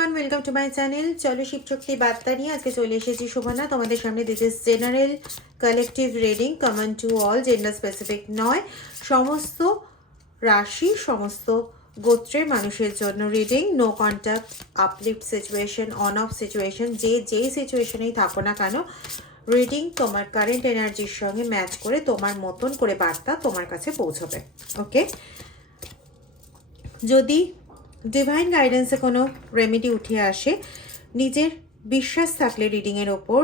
Everyone welcome to my channel চলো শিবশক্তি বার্তা নিয়ে আজকে চলে এসেছি শোভনা তোমাদের সামনে this is general collective reading common to all gender specific নয়। সমস্ত রাশি, সমস্ত গোত্রের মানুষের জন্য reading no contact uplift situation on off situation যে যেই সিচুয়েশনেই থাকো না কেন রিডিং তোমার কারেন্ট এনার্জির সঙ্গে ম্যাচ করে তোমার মতন করে বার্তা তোমার কাছে পৌঁছবে। ওকে যদি ডিভাইন গাইডেন্সে কোনো রেমেডি উঠে আসে, নিজের বিশ্বাস থাকলে রিডিংয়ের ওপর,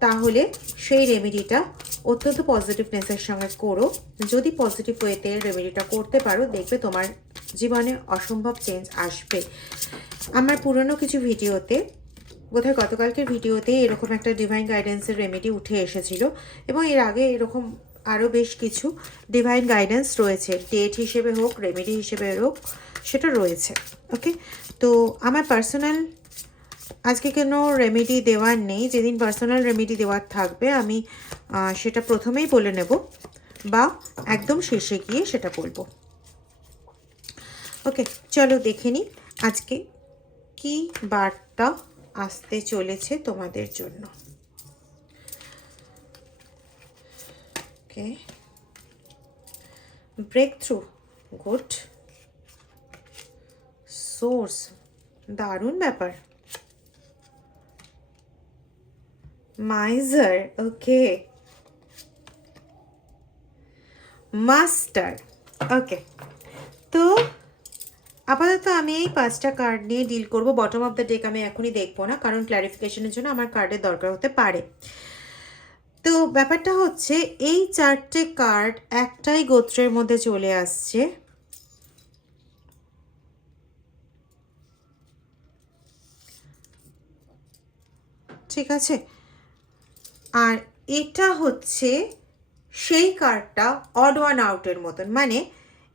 তাহলে সেই রেমেডিটা অত্যন্ত পজিটিভনেসের সঙ্গে করো। যদি পজিটিভ ওয়েতে রেমেডিটা করতে পারো, দেখবে তোমার জীবনে অসম্ভব চেঞ্জ আসবে। আমার পুরনো কিছু ভিডিওতে, বোধহয় গতকালকের ভিডিওতে এরকম একটা ডিভাইন গাইডেন্সের রেমেডি উঠে এসেছিল, এবং এর আগে এরকম আরও বেশ কিছু ডিভাইন গাইডেন্স রয়েছে। ডেট হিসেবে হোক রেমেডি হিসেবে হোক, সেটা রয়েছে। ওকে তো আমার পার্সোনাল আজকে কোনো রেমেডি দেওয়ার নেই? যেদিন পার্সোনাল রেমেডি দেওয়ার থাকবে, আমি সেটা প্রথমেই বলে নেব বা একদম শেষে গিয়ে সেটা বলব। ওকে চলো দেখে নিই আজকে কি বার্তা আসতে চলেছে তোমাদের জন্য। Okay. Break through good source দারুণ ব্যাপার। মাইজার ওকে মাস্টার ওকে তো আপাতত আমি এই পাঁচটা কার্ড নিয়ে ডিল করব। বটম অফ দ্য ডেক আমি এখনই দেখব না, কারণ ক্ল্যারিফিকেশনের জন্য আমার কার্ডের দরকার হতে পারে। তো ব্যাপারটা হচ্ছে, এই চারটে কার্ড একটাই গোত্রের মধ্যে চলে আসছে। ঠিক আছে? আর এটা হচ্ছে সেই কার্ডটা অড ওয়ান আউটের মতন। মানে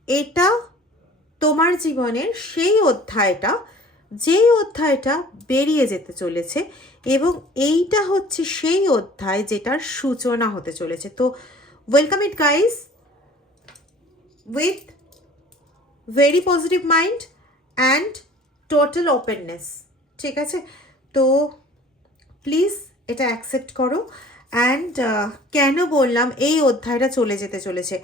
এটা তোমার জীবনের সেই অধ্যায়টা যেই অধ্যায়টা বেরিয়ে যেতে চলেছে এবং এইটা হচ্ছে সেই অধ্যায় যেটার সূচনা হতে চলেছে। তো welcome it guys with very positive mind and total openness ঠিক আছে? তো প্লিজ এটা অ্যাকসেপ্ট করো। অ্যান্ড কেন বললাম এই অধ্যায়টা চলে যেতে চলেছে?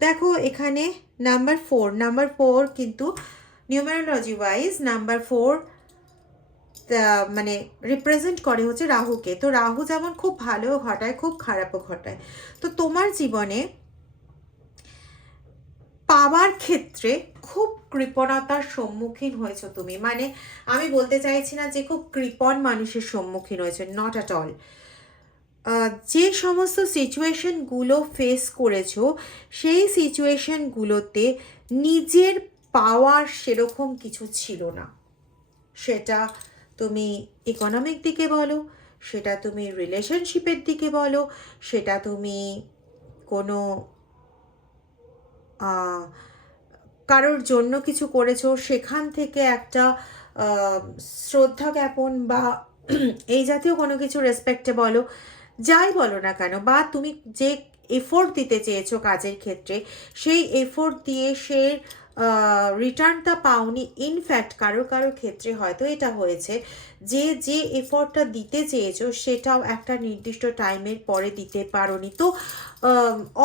দেখো এখানে নাম্বার ফোর নাম্বার ফোর কিন্তু নিউমারোলজি ওয়াইজ নাম্বার ফোর মানে রিপ্রেজেন্ট করে হচ্ছে রাহুকে। তো রাহু যেমন খুব ভালো ঘটায়, খুব খারাপও ঘটায়। তো তোমার জীবনে পাওয়ার ক্ষেত্রে খুব কৃপণতার সম্মুখীন হয়েছো তুমি। মানে আমি বলতে চাইছি না যে খুব কৃপণ মানুষের সম্মুখীন হয়েছে নট অ্যাট অল যে সমস্ত সিচুয়েশনগুলো ফেস করেছ, সেই সিচুয়েশনগুলোতে নিজের পাওয়ার সেরকম কিছু ছিল না। সেটা তুমি ইকোনমিক দিকে বলো, সেটা তুমি রিলেশনশিপের দিকে বলো, সেটা তুমি কোনো কারোর জন্য কিছু করেছ, সেখান থেকে একটা শ্রদ্ধা জ্ঞাপন বা এই জাতীয় কোনো কিছু রেসপেক্টে বলো, যাই বলো না কেন, বা তুমি যে এফোর্ট দিতে চেয়েছো কাজের ক্ষেত্রে, সেই এফোর্ট দিয়ে সে রিটার্নটা পাওনি। ইনফ্যাক্ট কারও কারও ক্ষেত্রে হয়তো এটা হয়েছে যে যে এফোর্টটা দিতে চেয়েছো, সেটাও একটা নির্দিষ্ট টাইমের পরে দিতে পারোনি। তো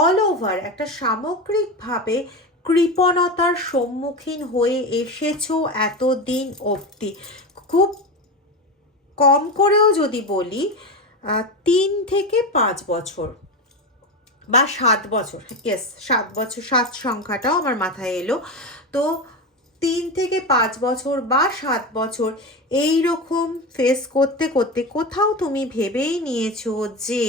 অল ওভার একটা সামগ্রিকভাবে কৃপণতার সম্মুখীন হয়ে এসেছ এতদিন অবধি। খুব কম করেও যদি বলি তিন থেকে পাঁচ বছর। বা সাত বছর ইয়েস সাত বছর, সাত সংখ্যাটাও আমার মাথায় এলো। তো তিন থেকে পাঁচ বছর বা সাত বছর এই রকম ফেস করতে করতে কোথাও তুমি ভেবেই নিয়েছো যে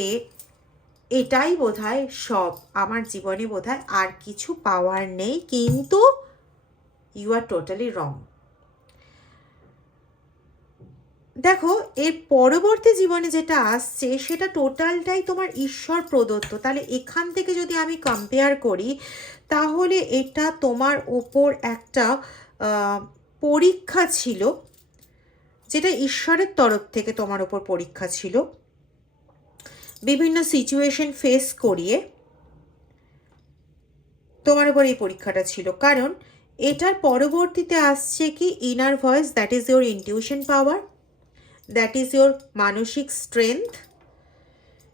এটাই বোধহয় সব। আমার জীবনে বোধহয় আর কিছু পাওয়ার নেই, কিন্তু ইউ আর টোটালি রং দেখো, এর পরবর্তী জীবনে যেটা আসছে, সেটা টোটালটাই তোমার ঈশ্বর প্রদত্ত। তাহলে এখান থেকে যদি আমি কম্পেয়ার করি, তাহলে এটা তোমার ওপর একটা পরীক্ষা ছিল, যেটা ঈশ্বরের তরফ থেকে তোমার ওপর পরীক্ষা ছিল। বিভিন্ন সিচুয়েশন ফেস করিয়ে তোমার উপর এই পরীক্ষাটা ছিল। কারণ, এটার পরবর্তীতে আসছে কি inner voice that is your intuition power that is your মানসিক স্ট্রেংথ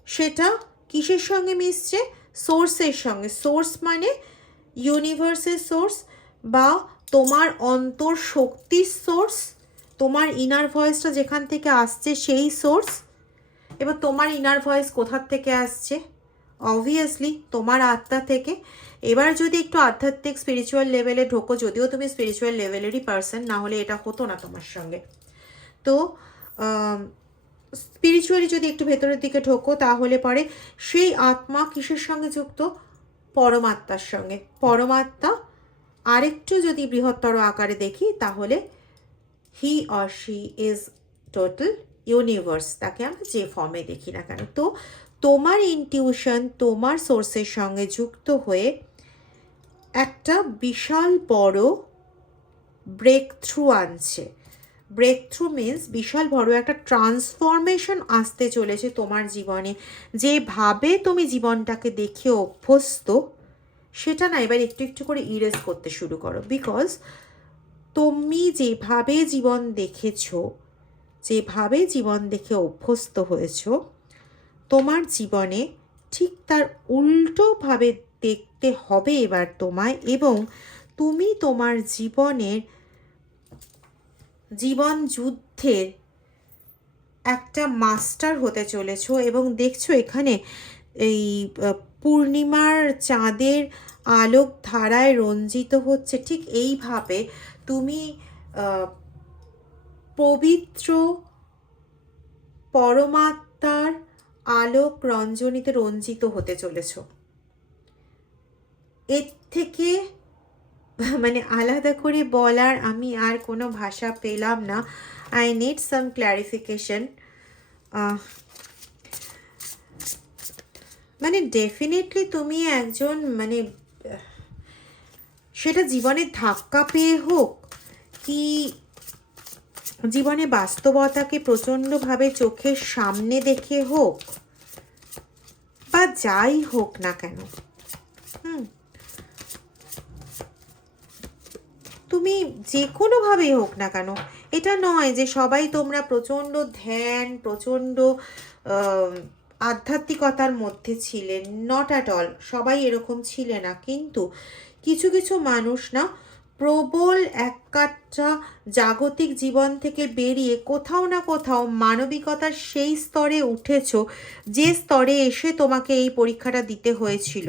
সেটা কিসের সঙ্গে মিশছে? সোর্সের সঙ্গে। সোর্স মানে ইউনিভার্সের সোর্স বা তোমার অন্তর শক্তির সোর্স তোমার ইনার ভয়েসটা যেখান থেকে আসছে সেই সোর্স এবার তোমার ইনার ভয়েস কোথার থেকে আসছে? অবভিয়াসলি তোমার আত্মা থেকে। এবার যদি একটু আধ্যাত্মিক স্পিরিচুয়াল লেভেলে ঢোকো, যদিও তুমি স্পিরিচুয়াল লেভেলেরই পার্সন না হলে এটা হতো না তোমার সঙ্গে। তো স্পিরিচুয়ালি যদি একটু ভেতরের দিকে ঢোকো, তাহলে পরে সেই আত্মা কিসের সঙ্গে যুক্ত? পরমাত্মার সঙ্গে। পরমাত্মা আরেকটু যদি বৃহত্তর আকারে দেখি, তাহলে he or she is total universe তাকে আমরা যে ফর্মে দেখি না কেন। তো তোমার ইনটিউশন তোমার সোর্সের সঙ্গে যুক্ত হয়ে একটা বিশাল বড় ব্রেক থ্রু আনছে। ব্রেক থ্রু মিন্স বিশাল বড় একটা ট্রান্সফরমেশন আসতে চলেছে তোমার জীবনে। যেভাবে তুমি জীবনটাকে দেখে অভ্যস্ত, সেটা না এবার একটু একটু করে ইরেজ করতে শুরু করো। বিকজ তুমি যেভাবে জীবন দেখেছ, যেভাবে জীবন দেখে অভ্যস্ত হয়েছো, তোমার জীবনে ঠিক তার উল্টোভাবে দেখতে হবে এবার তোমায় এবং তুমি তোমার জীবনের জীবন যুদ্ধের একটা মাস্টার হতে চলেছো এবং দেখছ এখানে এই পূর্ণিমার চাঁদের আলোক ধারায় রঞ্জিত হচ্ছে। ঠিক এইভাবে তুমি পবিত্র পরমাত্মার আলোক রঞ্জনীতে রঞ্জিত হতে চলেছ। এর থেকে মানে আলাদা করে বলার আমি আর কোনো ভাষা পেলাম না। আই নিড সাম ক্ল্যারিফিকেশন মানে ডেফিনেটলি তুমি একজন মানে সেটা জীবনে ধাক্কা পেয়ে হোক কি জীবনে বাস্তবতাকে প্রচণ্ডভাবে চোখের সামনে দেখে হোক বা যাই হোক না কেন, হুম। তুমি যে কোনোভাবেই হোক না কেন, এটা নয় যে সবাই তোমরা প্রচণ্ড ধ্যান, প্রচণ্ড আধ্যাত্মিকতার মধ্যে ছিলেন নট অ্যাট অল সবাই এরকম ছিলে না। কিন্তু কিছু কিছু মানুষ না প্রবল এক কাট্টা জাগতিক জীবন থেকে বেরিয়ে কোথাও না কোথাও মানবিকতার সেই স্তরে উঠেছ যে স্তরে এসে তোমাকে এই পরীক্ষাটা দিতে হয়েছিল।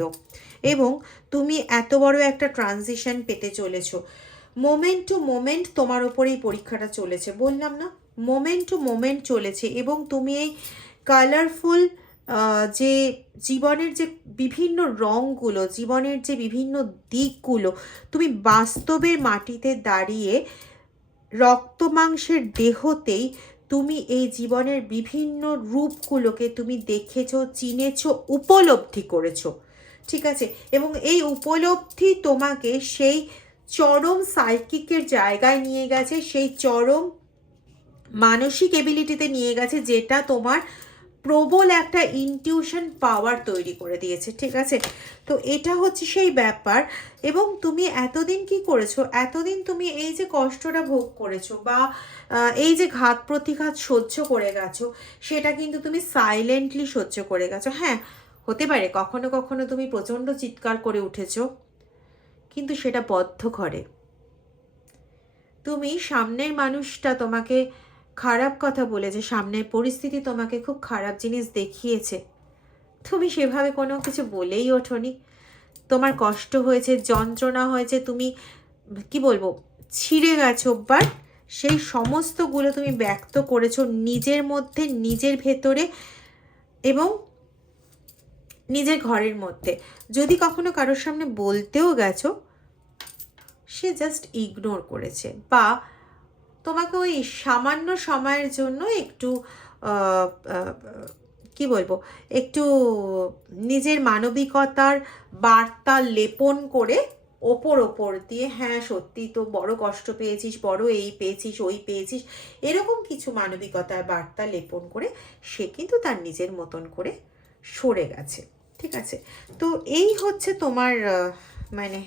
এবং তুমি এত বড় একটা ট্রানজিশন পেতে চলেছো। মোমেন্ট টু মোমেন্ট তোমার ওপর এই পরীক্ষাটা চলেছে। বললাম না মোমেন্ট টু মোমেন্ট চলেছে এবং তুমি এই কালারফুল যে জীবনের যে বিভিন্ন রঙগুলো জীবনের যে বিভিন্ন দিকগুলো, তুমি বাস্তবের মাটিতে দাঁড়িয়ে রক্ত মাংসের দেহতেই তুমি এই জীবনের বিভিন্ন রূপগুলোকে তুমি দেখেছ, চিনেছো, উপলব্ধি করেছ। ঠিক আছে? এবং এই উপলব্ধি তোমাকে সেই চরম সাইকিকের জায়গায় নিয়ে গেছে, সেই চরম মানসিক এবিলিটিতে নিয়ে গেছে, যেটা তোমার প্রবল একটা ইনটিউশন পাওয়ার তৈরি করে দিয়েছে, ঠিক আছে? তো এটা হচ্ছে সেই ব্যাপার। এবং তুমি এতদিন কি করেছ? এতদিন তুমি এই যে কষ্টটা ভোগ করেছ বা এই যে ঘাত প্রতিঘাত সহ্য করে গেছো, সেটা কিন্তু তুমি সাইলেন্টলি সহ্য করে গেছো। হ্যাঁ হতে পারে, কখনো কখনো তুমি প্রচণ্ড চিৎকার করে উঠেছো। কিন্তু সেটা বদ্ধ করে। তুমি সামনের মানুষটা তোমাকে খারাপ কথা বলেছে, সামনের পরিস্থিতি তোমাকে খুব খারাপ জিনিস দেখিয়েছে। তুমি সেভাবে কোনো কিছু বলেই ওঠোনি। তোমার কষ্ট হয়েছে, যন্ত্রণা হয়েছে, তুমি, কি বলব, ছিঁড়ে গেছো বাট সেই সমস্তগুলো তুমি ব্যক্ত করেছ নিজের মধ্যে, নিজের ভেতরে এবং নিজের ঘরের মধ্যে। যদি কখনো কারোর সামনে বলতেও গেছো, সে জাস্ট ইগনোর করেছে বা তোমাকে ওই সামান্য সময়ের জন্য একটু কি বলব, একটু নিজের মানবিকতার বার্তা লেপন করে ওপর ওপর দিয়ে হ্যাঁ সত্যি তো বড় কষ্ট পেয়েছিস, বড় এই পেয়েছিস, ওই পেয়েছিস। এরকম কিছু মানবিকতার বার্তা লেপন করে সে কিন্তু তার নিজের মতন করে সরে গেছে। ঠিক আছে। তো এই হচ্ছে তোমার মানে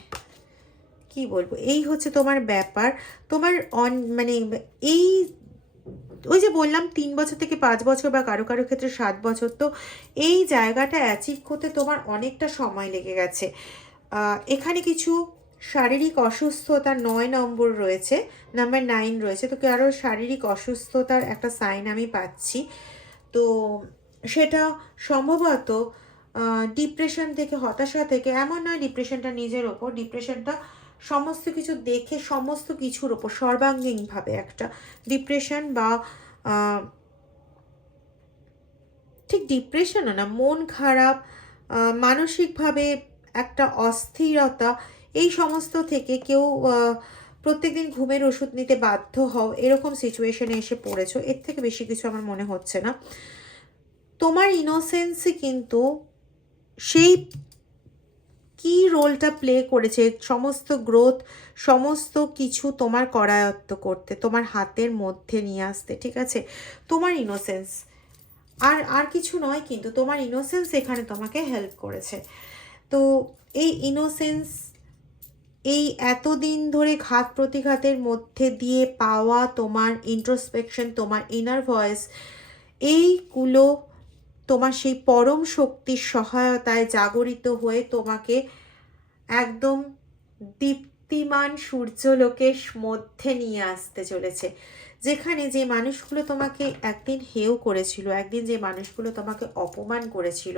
কি বলব, এই হচ্ছে তোমার ব্যাপার। তোমার অন মানে এই, ওই যে বললাম তিন বছর থেকে পাঁচ বছর বা কারও কারও ক্ষেত্রে সাত বছর, তো এই জায়গাটা অ্যাচিভ করতে তোমার অনেকটা সময় লেগে গেছে। এখানে কিছু শারীরিক অসুস্থতা নয় নম্বর রয়েছে নাম্বার নাইন রয়েছে, তো কারও শারীরিক অসুস্থতার একটা সাইন আমি পাচ্ছি। তো সেটা সম্ভবত ডিপ্রেশন থেকে, হতাশা থেকে, এমন নয় ডিপ্রেশনটা নিজের ওপর ডিপ্রেশনটা সমস্ত কিছু দেখে, সমস্ত কিছুর ওপর, সর্বাঙ্গীনভাবে একটা ডিপ্রেশন বা ঠিক ডিপ্রেশনও না, মন খারাপ মানসিকভাবে একটা অস্থিরতা, এই সমস্ত থেকে কেউ প্রত্যেকদিন ঘুমের ওষুধ নিতে বাধ্য হও, এরকম সিচুয়েশনে এসে পড়েছো, এর থেকে বেশি কিছু আমার মনে হচ্ছে না। তোমার ইনোসেন্সই কিন্তু সেই কি রোলটা প্লে করেছে? সমস্ত গ্রোথ সমস্ত কিছু তোমার করায়ত্ত করতে, তোমার হাতের মধ্যে নিয়ে আসতে, ঠিক আছে? তোমার ইনোসেন্স আর আর কিছু নয় কিন্তু, তোমার ইনোসেন্স এখানে তোমাকে হেল্প করেছে। তো এই ইনোসেন্স এই এতদিন ধরে ঘাত প্রতিঘাতের মধ্যে দিয়ে পাওয়া তোমার ইন্ট্রোস্পেকশন তোমার ইনার ভয়েস এইগুলো তোমার সেই পরম শক্তির সহায়তায় জাগরিত হয়ে তোমাকে একদম দীপ্তিমান সূর্যলোকের মধ্যে নিয়ে আসতে চলেছে। যেখানে যে মানুষগুলো তোমাকে একদিন হেও করেছিল, একদিন যে মানুষগুলো তোমাকে অপমান করেছিল,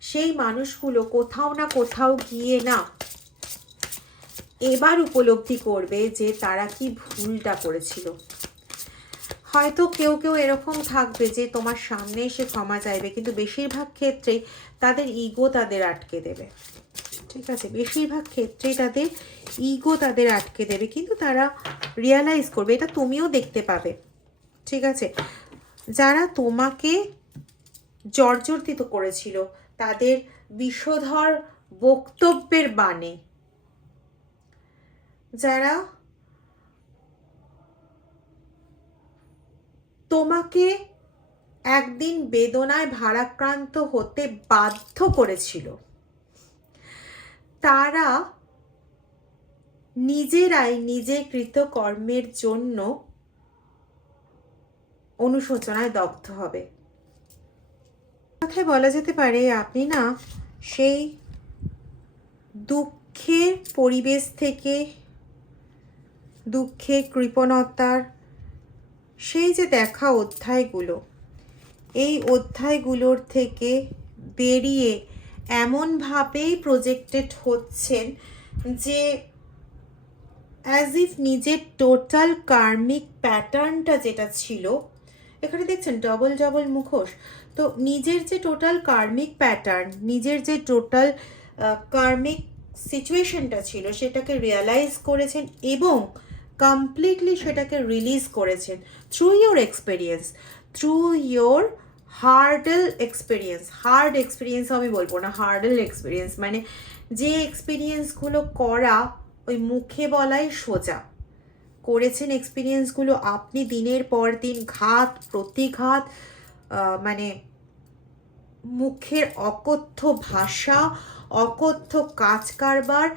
সেই মানুষগুলো কোথাও না কোথাও গিয়ে না এবার উপলব্ধি করবে যে তারা কি ভুলটা করেছিল। হয়তো কেউ কেউ এরকম থাকবে যে তোমার সামনে এসে ক্ষমা চাইবে, কিন্তু বেশিরভাগ ক্ষেত্রেই তাদের ইগো তাদের আটকে দেবে। ঠিক আছে? বেশিরভাগ ক্ষেত্রেই তাদের ইগো তাদের আটকে দেবে, কিন্তু তারা রিয়ালাইজ করবে, এটা তুমিও দেখতে পাবে। ঠিক আছে? যারা তোমাকে জর্জরিত করেছিল, তাদের বিষধর বক্তব্যের বাণে, যারা তোমাকে একদিন বেদনায় ভারাক্রান্ত হতে বাধ্য করেছিল। তারা নিজেরাই নিজে কৃতকর্মের জন্য অনুশোচনায় দগ্ধ হবে। কথায় বলা যেতে পারে, আপনি না সেই দুঃখের পরিবেশ থেকে দুঃখের কৃপণতার সেই যে দেখা অধ্যায়গুলো, এই অধ্যায়গুলোর থেকে বেরিয়ে এমনভাবেই প্রজেক্টেড হচ্ছেন যে অ্যাজ ইফ নিজের টোটাল কার্মিক প্যাটার্নটা যেটা ছিল, এখানে দেখছেন ডবল ডবল মুখোশ, তো নিজের যে টোটাল কার্মিক প্যাটার্ন নিজের যে টোটাল কার্মিক সিচুয়েশনটা ছিল, সেটাকে রিয়ালাইজ করেছেন এবং কমপ্লিটলি সেটাকে রিলিজ করেছেন। Through your experience through your hurdle experience hard experience আমি বলব না হার্ডেল এক্সপিরিয়েন্স মানে যে এক্সপিরিয়েন্সগুলো করা ওই মুখে বলাই সোজা। করেছেন এক্সপিরিয়েন্সগুলো আপনি দিনের পর দিন ঘাত, প্রতিঘাত মানে মুখের অকথ্য ভাষা, অকথ্য কাজ কারবার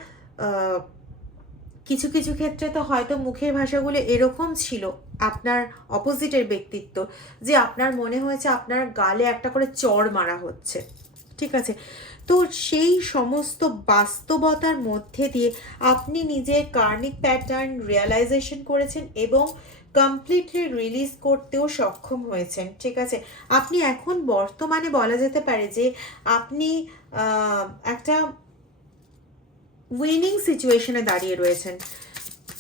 কিছু কিছু ক্ষেত্রে তো হয়তো মুখের ভাষাগুলো এরকম ছিল আপনার অপোজিটের ব্যক্তিত্ব, যে আপনার মনে হয়েছে আপনার গালে একটা করে চড় মারা হচ্ছে, ঠিক আছে? তো সেই সমস্ত বাস্তবতার মধ্যে দিয়ে আপনি নিজের কার্মিক প্যাটার্ন রিয়ালাইজেশন করেছেন এবং কমপ্লিটলি রিলিজ করতেও সক্ষম হয়েছেন, ঠিক আছে? আপনি এখন বর্তমানে বলা যেতে পারে যে আপনি একটা উইনিং সিচুয়েশনে দাঁড়িয়ে রয়েছেন।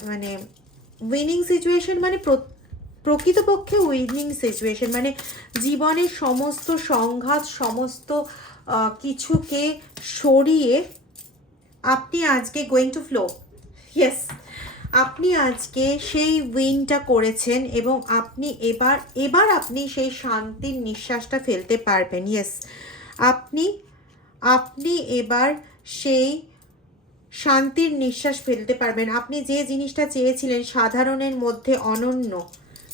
মানে উইনিং সিচুয়েশন মানে প্র- প্রকৃতপক্ষে উইনিং সিচুয়েশন মানে জীবনের সমস্ত সংঘাত, সমস্ত কিছুকে সরিয়ে আপনি আজকে গোয়িং টু ফ্লো ইয়েস আপনি আজকে সেই উইনটা করেছেন এবং আপনি এবার এবার আপনি সেই শান্তির নিঃশ্বাসটা ফেলতে পারবেন। ইয়েস আপনি আপনি এবার সেই শান্তির নিঃশ্বাস ফেলতে পারবেন। আপনি যে জিনিসটা চেয়েছিলেন সাধারণের মধ্যে অনন্য,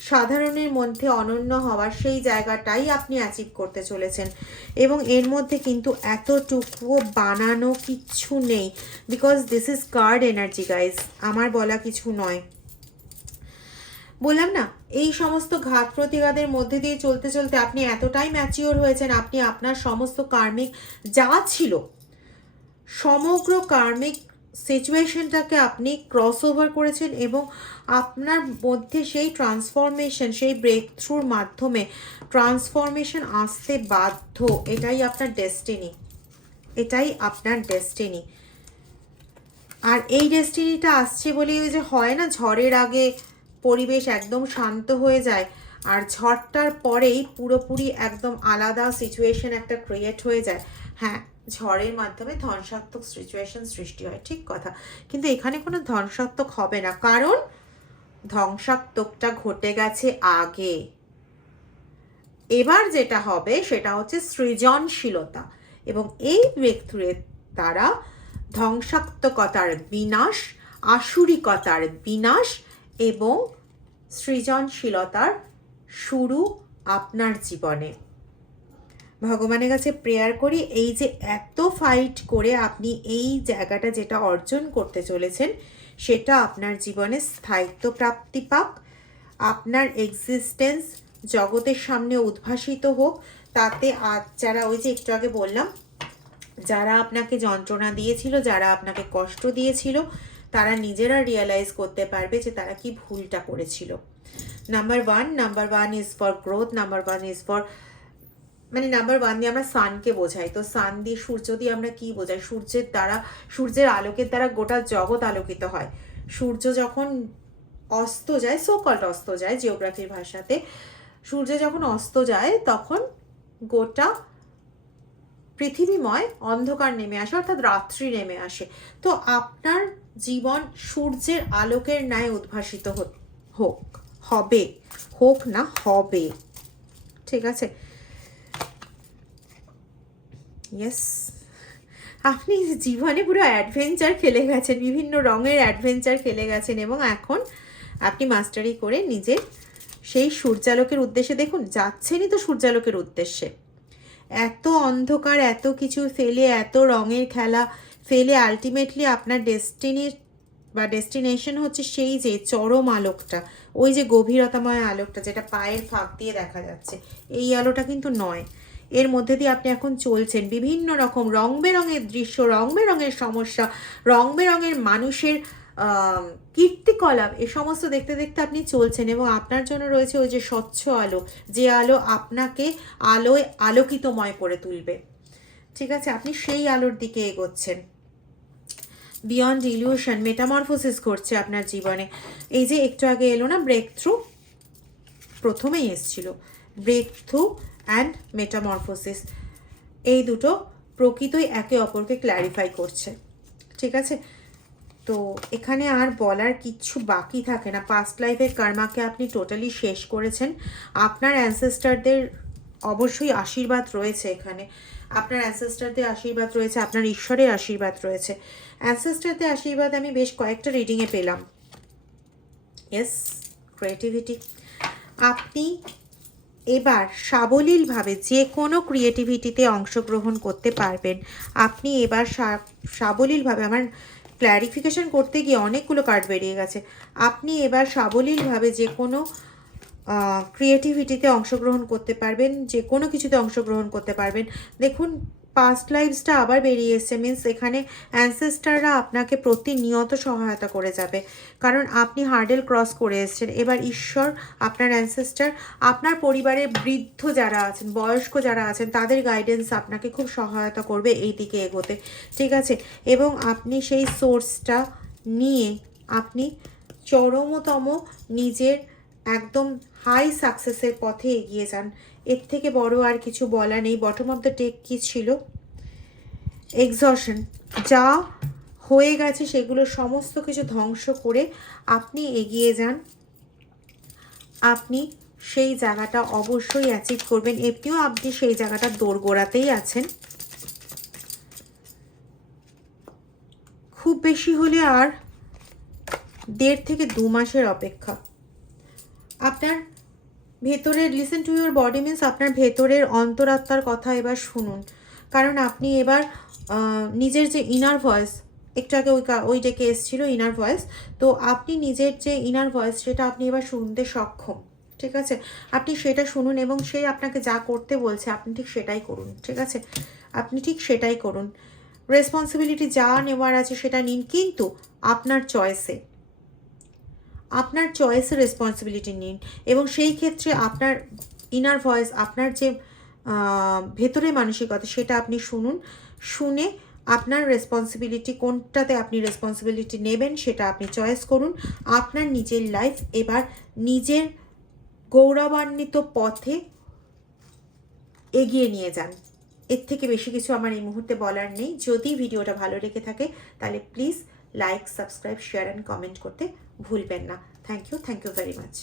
সাধারণের মধ্যে অনন্য হওয়ার সেই জায়গাটাই আপনি অ্যাচিভ করতে চলেছেন। এবং এর মধ্যে কিন্তু এতটুকুও বানানো কিচ্ছু নেই। Because this is card energy guys আমার বলা কিছু নয়। বললাম না, এই সমস্ত ঘাত প্রতিঘাতের মধ্যে দিয়ে চলতে চলতে আপনি এতটাই ম্যাচিওর হয়েছেন, আপনি আপনার সমস্ত কার্মিক যা ছিল, সমগ্র কার্মিক সিচুয়েশনটাকে আপনি ক্রস ওভার করেছেন এবং আপনার মধ্যে সেই ট্রান্সফরমেশন সেই ব্রেক থ্রুর মাধ্যমে ট্রান্সফরমেশন আসতে বাধ্য। এটাই আপনার ডেস্টিনি এটাই আপনার ডেস্টিনি আর এই ডেস্টিনিটা আসছে বলেই ওই যে হয় না, ঝড়ের আগে পরিবেশ একদম শান্ত হয়ে যায়, আর ঝড়টার পরেই পুরোপুরি একদম আলাদা সিচুয়েশন একটা ক্রিয়েট হয়ে যায়। হ্যাঁ ঝড়ের মাধ্যমে ধ্বংসাত্মক সিচুয়েশন সৃষ্টি হয়। ঠিক কথা। কিন্তু এখানে কোনো ধ্বংসাত্মক হবে না। কারণ ধ্বংসাত্মকটা ঘটে গেছে আগে। এবার যেটা হবে সেটা হচ্ছে সৃজনশীলতা। এবং এই ব্রেকথ্রুয়ের দ্বারা ধ্বংসাত্মকতার বিনাশ, আসুরিকতার বিনাশ এবং সৃজনশীলতার শুরু আপনার জীবনে। ভগবানের কাছে প্রেয়ার করি, এই যে এত ফাইট করে আপনি এই জায়গাটা যেটা অর্জন করতে চলেছেন, সেটা আপনার জীবনে স্থায়িত্ব প্রাপ্তি পাক। আপনার এক্সিস্টেন্স জগতের সামনে উদ্ভাসিত হোক, তাতে আজ যারা ওই যে একটু আগে বললাম, যারা আপনাকে যন্ত্রণা দিয়েছিল, যারা আপনাকে কষ্ট দিয়েছিল, তারা নিজেরা রিয়েলাইজ করতে পারবে যে তারা কি ভুলটা করেছিল। Number one number one is for growth number one is for মানে নাম্বার ওয়ান দিয়ে আমরা সানকে বোঝাই। তো সান দিয়ে সূর্য দিয়ে আমরা কি বোঝাই? সূর্যের দ্বারা, সূর্যের আলোকের দ্বারা গোটা জগৎ আলোকিত হয়। সূর্য যখন অস্ত যায় সোকল্ট অস্ত যায় জিওগ্রাফির ভাষাতে, সূর্য যখন অস্ত যায়, তখন গোটা পৃথিবীময় অন্ধকার নেমে আসে, অর্থাৎ রাত্রি নেমে আসে। তো আপনার জীবন সূর্যের আলোকের ন্যায় উদ্ভাসিত হোক, হবে। হোক না হবে। ঠিক আছে? ইয়েস আপনি জীবনে পুরো অ্যাডভেঞ্চার খেলে গেছেন, বিভিন্ন রঙের অ্যাডভেঞ্চার খেলে গেছেন এবং এখন আপনি মাস্টারি করে নিজে সেই সূর্যালোকের উদ্দেশ্যে দেখুন, যাচ্ছেনই তো সূর্যালোকের উদ্দেশ্যে। এত অন্ধকার, এত কিছু ফেলে, এত রঙের খেলা ফেলে আলটিমেটলি আপনার ডেস্টিনির বা ডেস্টিনেশন হচ্ছে সেই যে চরম আলোকটা, ওই যে গভীরতাময় আলোকটা যেটা পায়ের ফাঁক দিয়ে দেখা যাচ্ছে। এই আলোটা কিন্তু নয়। এর মধ্যে দিয়ে আপনি এখন চলছেন। বিভিন্ন রকম রং বেরঙের দৃশ্য রং বেরঙের সমস্যা রং বেরঙের মানুষের কীর্তিকলাপ, এ সমস্ত দেখতে দেখতে আপনি চলছেন এবং আপনার জন্য রয়েছে ওই যে স্বচ্ছ আলো, যে আলো আপনাকে আলোয় আলোকিতময় করে তুলবে। ঠিক আছে? আপনি সেই আলোর দিকে এগোচ্ছেন। বিয়ন্ড ইলিউশন মেটামরফোসিস করছে আপনার জীবনে। এই যে একটু আগে এলো না ব্রেক থ্রু প্রথমেই এসছিল। ব্রেক থ্রু অ্যান্ড মেটামরফোসিস এই দুটো প্রকৃতই একে অপরকে ক্ল্যারিফাই করছে। ঠিক আছে? তো এখানে আর বলার কিচ্ছু বাকি থাকে না। পাস্ট লাইফের কর্মাকে আপনি টোটালি শেষ করেছেন। আপনার অ্যানসেস্টারদের অবশ্যই আশীর্বাদ রয়েছে এখানে। আপনার অ্যানসেস্টারদের আশীর্বাদ রয়েছে, আপনার ঈশ্বরের আশীর্বাদ রয়েছে। অ্যানসেস্টারদের আশীর্বাদ আমি বেশ কয়েকটা রিডিংয়ে পেলাম। ইয়েস ক্রিয়েটিভিটি আপনি এবার সাবলীলভাবে যে কোনো ক্রিয়েটিভিটিতে অংশগ্রহণ করতে পারবেন। আপনি এবার সাবলীলভাবে আমার ক্ল্যারিফিকেশন করতে গিয়ে অনেকগুলো কার্ড বেরিয়ে গেছে। আপনি এবার সাবলীলভাবে যে কোনো ক্রিয়েটিভিটিতে অংশগ্রহণ করতে পারবেন, যে কোনো কিছুতে অংশগ্রহণ করতে পারবেন। দেখুন পাস্ট লাইফসটা আবার বেরিয়ে এসছে মিন্স এখানে অ্যানসেস্টাররা আপনাকে প্রতিনিয়ত সহায়তা করে যাবে। কারণ আপনি হার্ডেল ক্রস করে এসেছেন, এবার ঈশ্বর আপনার অ্যানসেস্টার আপনার পরিবারের বৃদ্ধ যারা আছেন, বয়স্ক যারা আছেন, তাদের গাইডেন্স আপনাকে খুব সহায়তা করবে এই দিকে এগোতে। ঠিক আছে? এবং আপনি সেই সোর্সটা নিয়ে আপনি চরমতম নিজের একদম হাই সাকসেসের পথে এগিয়ে যান। এর থেকে বড় আর কিছু বলা নেই। বটম অফ দ্য টেক কী ছিল? এক্সশন যা হয়ে গেছে সেগুলো সমস্ত কিছু ধ্বংস করে আপনি এগিয়ে যান। আপনি সেই জায়গাটা অবশ্যই অ্যাচিভ করবেন। এমনিও আপনি সেই জায়গাটা দোরগোড়াতেই আছেন। খুব বেশি হলে আর দেড় থেকে দু মাসের অপেক্ষা। আপনার ভেতরের listen to your body means আপনার ভেতরের অন্তরাত্মার কথা এবার শুনুন। কারণ আপনি এবার নিজের যে ইনার ভয়েস একটু আগে ওই ওই ডেকে এসেছিল ইনার ভয়েস তো আপনি নিজের যে ইনার ভয়েস সেটা আপনি এবার শুনতে সক্ষম, ঠিক আছে? আপনি সেটা শুনুন এবং সে আপনাকে যা করতে বলছে, আপনি ঠিক সেটাই করুন, ঠিক আছে? আপনি ঠিক সেটাই করুন। রেসপন্সিবিলিটি যা নেওয়ার আছে সেটা নিন, কিন্তু আপনার চয়েসে আপনার চয়েসের রেসপন্সিবিলিটি নিন এবং সেই ক্ষেত্রে আপনার ইনার ভয়েস আপনার যে ভেতরে মানসিকতা সেটা আপনি শুনুন, শুনে আপনার রেসপন্সিবিলিটি কোনটাতে আপনি রেসপন্সিবিলিটি নেবেন সেটা আপনি চয়েস করুন। আপনার নিজের লাইফ এবার নিজের গৌরবান্বিত পথে এগিয়ে নিয়ে যান। এর থেকে বেশি কিছু আমার এই মুহূর্তে বলার নেই। যদি ভিডিওটা ভালো রেখে থাকে, তাহলে please like subscribe share and comment করতে ভুলবেন না। Thank you thank you very much